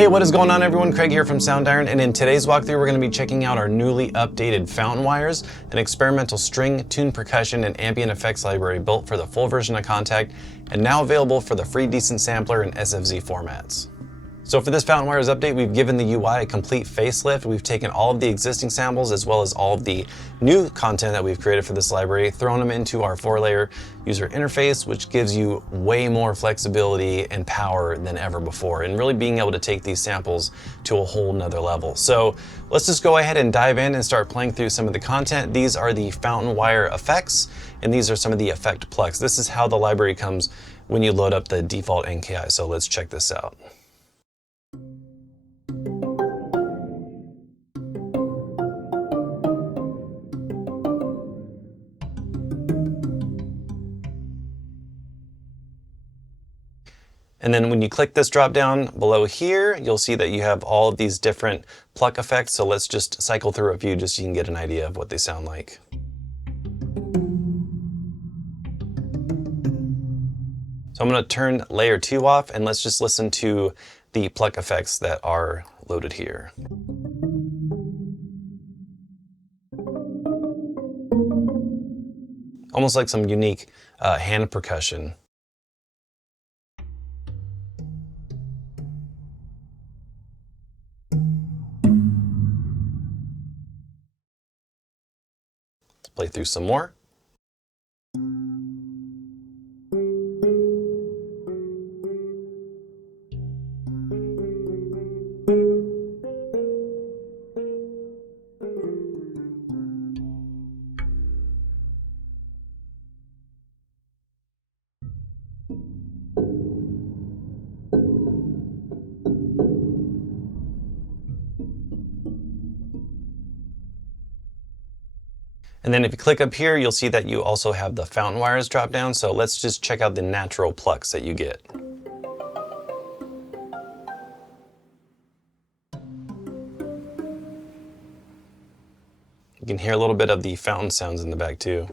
Hey, what is going on everyone? Craig here from Soundiron, and in today's walkthrough we're going to be checking out our newly updated Fountain Wires, an experimental string, tune percussion, and ambient effects library built for the full version of Kontakt, and now available for the free Decent Sampler and SFZ formats. So for this Fountain Wires update, we've given the UI a complete facelift. We've taken all of the existing samples as well as all of the new content that we've created for this library, thrown them into our 4-layer user interface, which gives you way more flexibility and power than ever before, and really being able to take these samples to a whole nother level. So let's just go ahead and dive in and start playing through some of the content. These are the Fountain Wire effects, and these are some of the effect plugs. This is how the library comes when you load up the default NKI. So let's check this out. And then when you click this drop down below here, you'll see that you have all of these different pluck effects. So let's just cycle through a few just so you can get an idea of what they sound like. So I'm going to turn layer 2 off, and let's just listen to the pluck effects that are loaded here. Almost like some unique hand percussion. Let's play through some more. And then if you click up here, you'll see that you also have the Fountain Wires drop down. So let's just check out the natural plucks that you get. You can hear a little bit of the fountain sounds in the back too.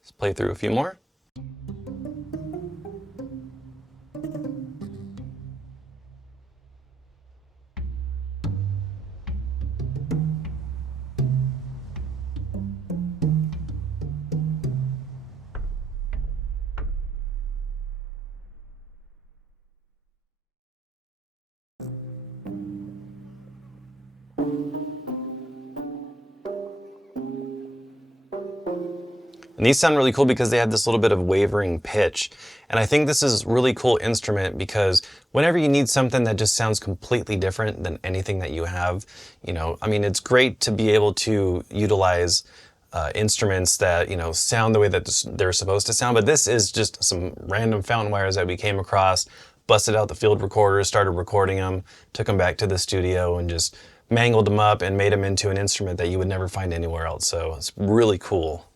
Let's play through a few more. And these sound really cool because they have this little bit of wavering pitch. And I think this is a really cool instrument because whenever you need something that just sounds completely different than anything that you have, I mean, it's great to be able to utilize instruments that, sound the way that they're supposed to sound. But this is just some random Fountain Wires that we came across, busted out the field recorders, started recording them, took them back to the studio and just mangled them up and made them into an instrument that you would never find anywhere else. So it's really cool.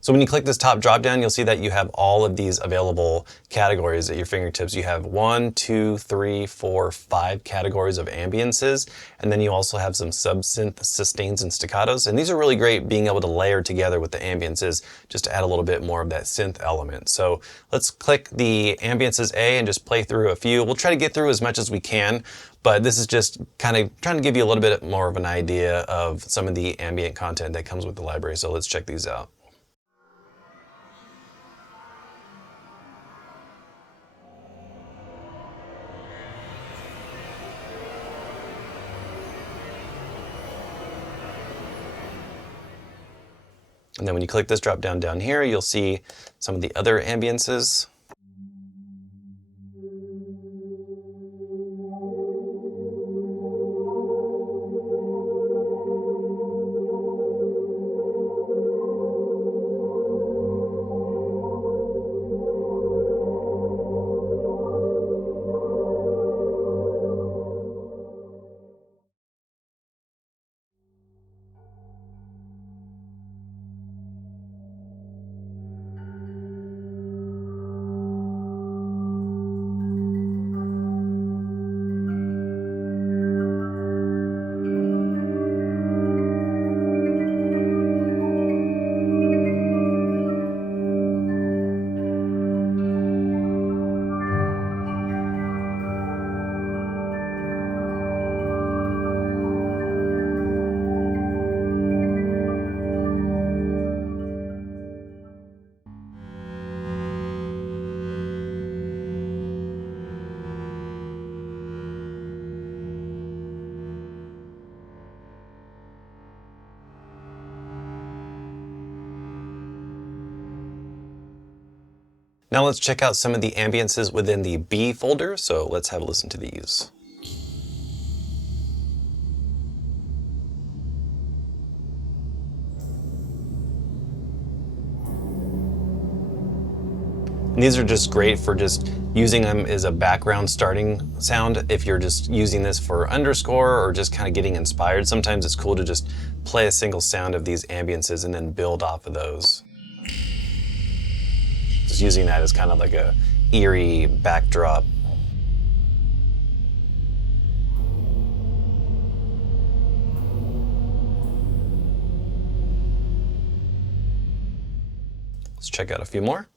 So when you click this top drop down, you'll see that you have all of these available categories at your fingertips. You have 1, 2, 3, 4, 5 categories of ambiances, and then you also have some sub-synth sustains and staccatos. And these are really great being able to layer together with the ambiances just to add a little bit more of that synth element. So let's click the ambiances A and just play through a few. We'll try to get through as much as we can, but this is just kind of trying to give you a little bit more of an idea of some of the ambient content that comes with the library. So let's check these out. And then when you click this drop down here, you'll see some of the other ambiances. Now let's check out some of the ambiences within the B folder, so let's have a listen to these. And these are just great for just using them as a background starting sound. If you're just using this for underscore or just kind of getting inspired, sometimes it's cool to just play a single sound of these ambiences and then build off of those. Just using that as kind of like a eerie backdrop. Let's check out a few more.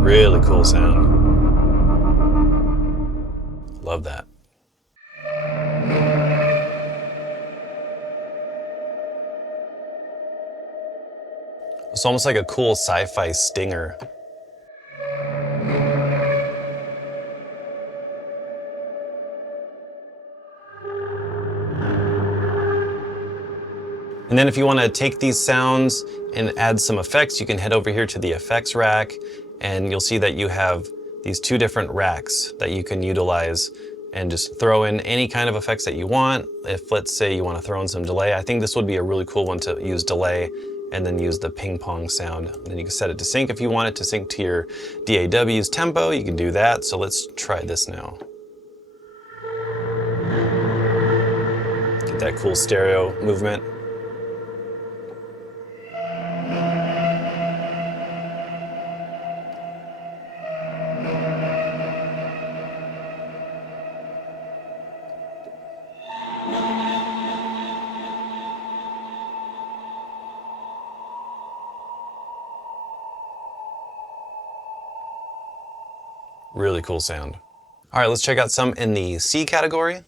Really cool sound. Love that. It's almost like a cool sci-fi stinger. And then if you want to take these sounds and add some effects, you can head over here to the effects rack, and you'll see that you have these two different racks that you can utilize and just throw in any kind of effects that you want. If, let's say, you want to throw in some delay, I think this would be a really cool one to use delay and then use the ping pong sound. And then you can set it to sync if you want it to sync to your DAW's tempo, you can do that. So let's try this now. Get that cool stereo movement. Really cool sound. All right, let's check out some in the C category.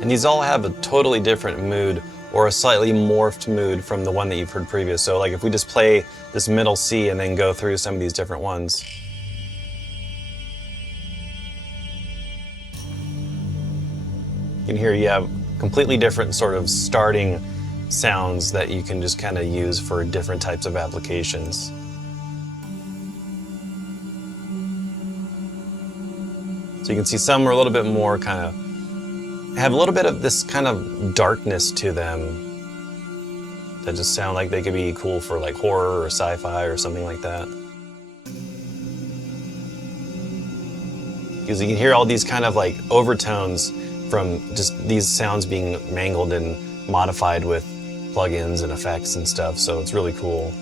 And these all have a totally different mood or a slightly morphed mood from the one that you've heard previous. So like if we just play this middle C and then go through some of these different ones. You can hear you have completely different sort of starting sounds that you can just kind of use for different types of applications. So you can see some are a little bit more kind of have a little bit of this kind of darkness to them that just sound like they could be cool for like horror or sci-fi or something like that. Because you can hear all these kind of like overtones from just these sounds being mangled and modified with plugins and effects and stuff, so it's really cool.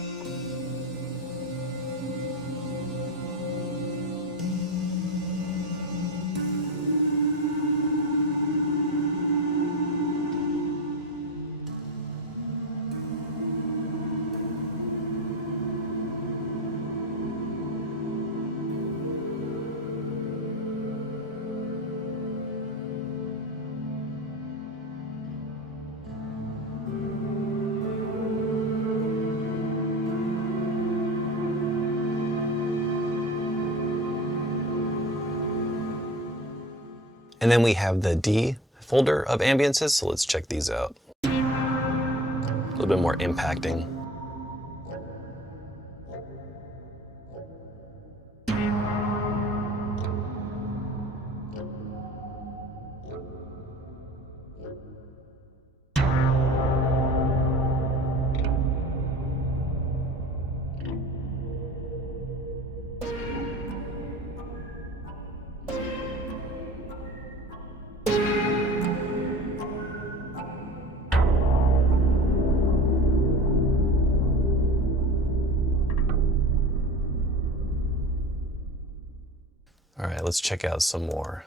And then we have the D folder of ambiences, so let's check these out. A little bit more impacting. All right, let's check out some more.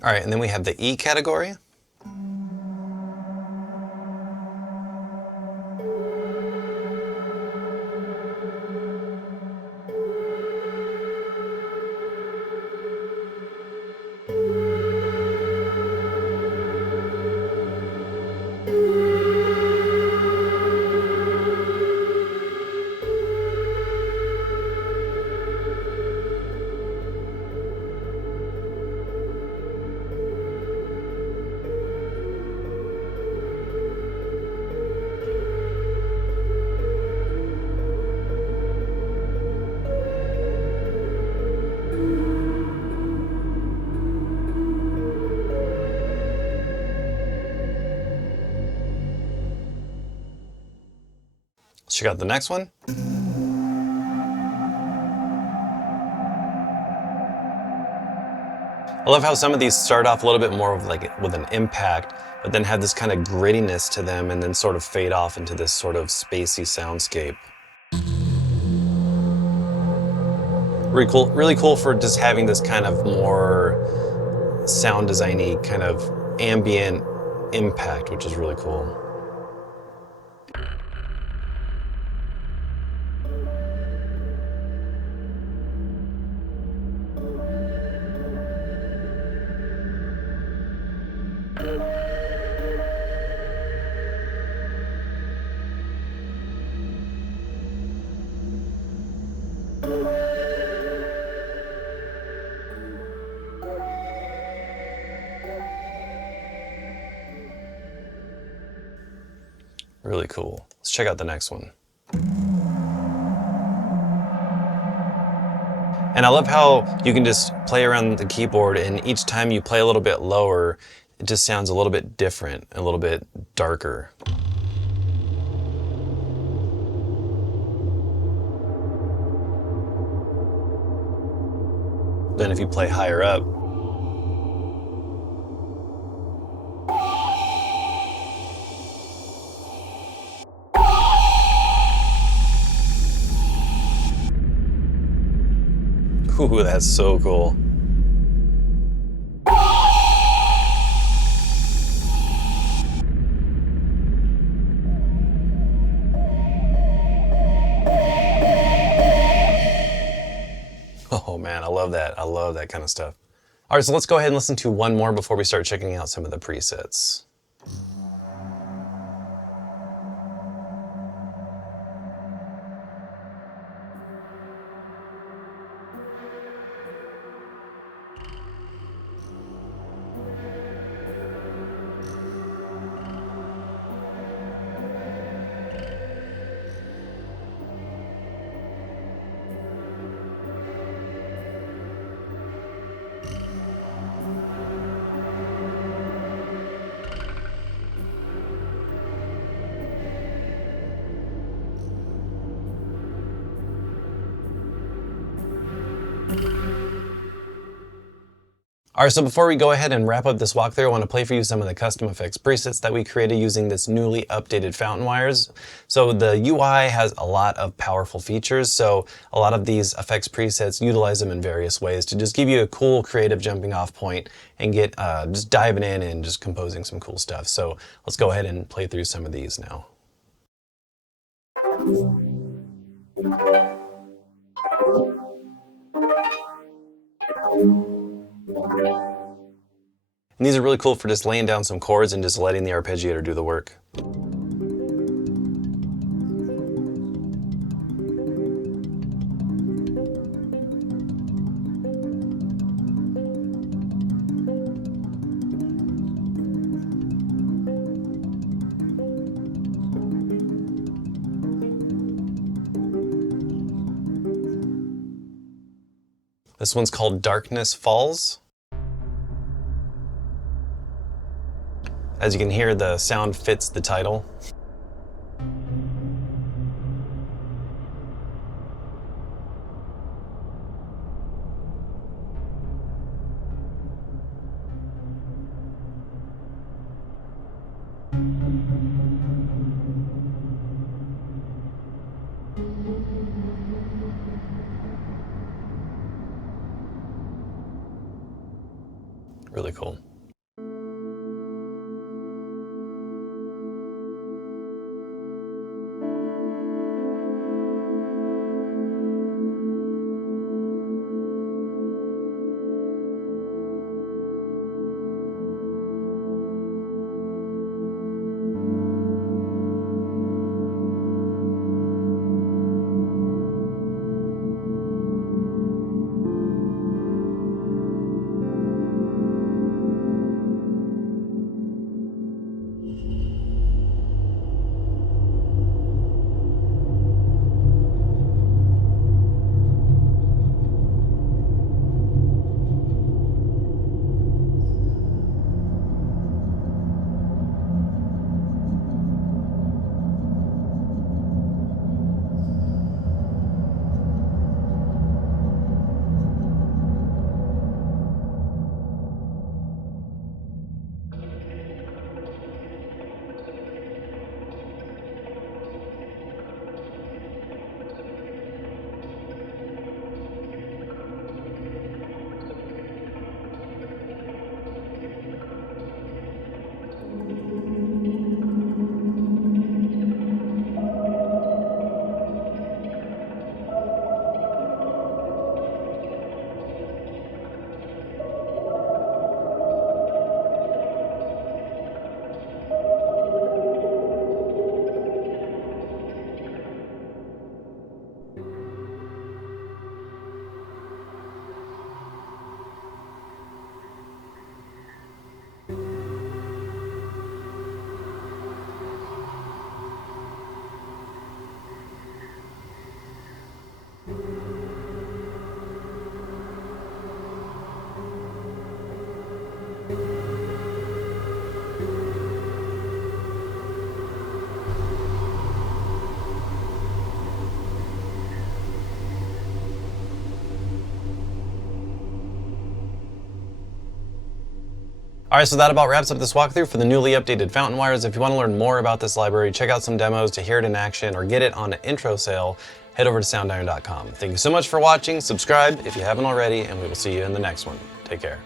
All right, and then we have the E category. Let's check out the next one. I love how some of these start off a little bit more of like with an impact, but then have this kind of grittiness to them and then sort of fade off into this sort of spacey soundscape. Really cool for just having this kind of more sound designy kind of ambient impact, which is really cool. Really cool. Let's check out the next one. And I love how you can just play around the keyboard, and each time you play a little bit lower, it just sounds a little bit different, a little bit darker. Then if you play higher up, ooh, that's so cool. Oh man, I love that. I love that kind of stuff. All right, so let's go ahead and listen to one more before we start checking out some of the presets. All right, so before we go ahead and wrap up this walkthrough, I want to play for you some of the custom effects presets that we created using this newly updated fountain wires. So the UI has a lot of powerful features, so a lot of these effects presets utilize them in various ways to just give you a cool creative jumping off point and get just diving in and just composing some cool stuff. So let's go ahead and play through some of these now. And these are really cool for just laying down some chords and just letting the arpeggiator do the work. This one's called Darkness Falls. As you can hear, the sound fits the title. Really cool. Alright, so that about wraps up this walkthrough for the newly updated Fountain Wires. If you want to learn more about this library, check out some demos to hear it in action, or get it on an intro sale, head over to soundiron.com. Thank you so much for watching, subscribe if you haven't already, and we will see you in the next one. Take care.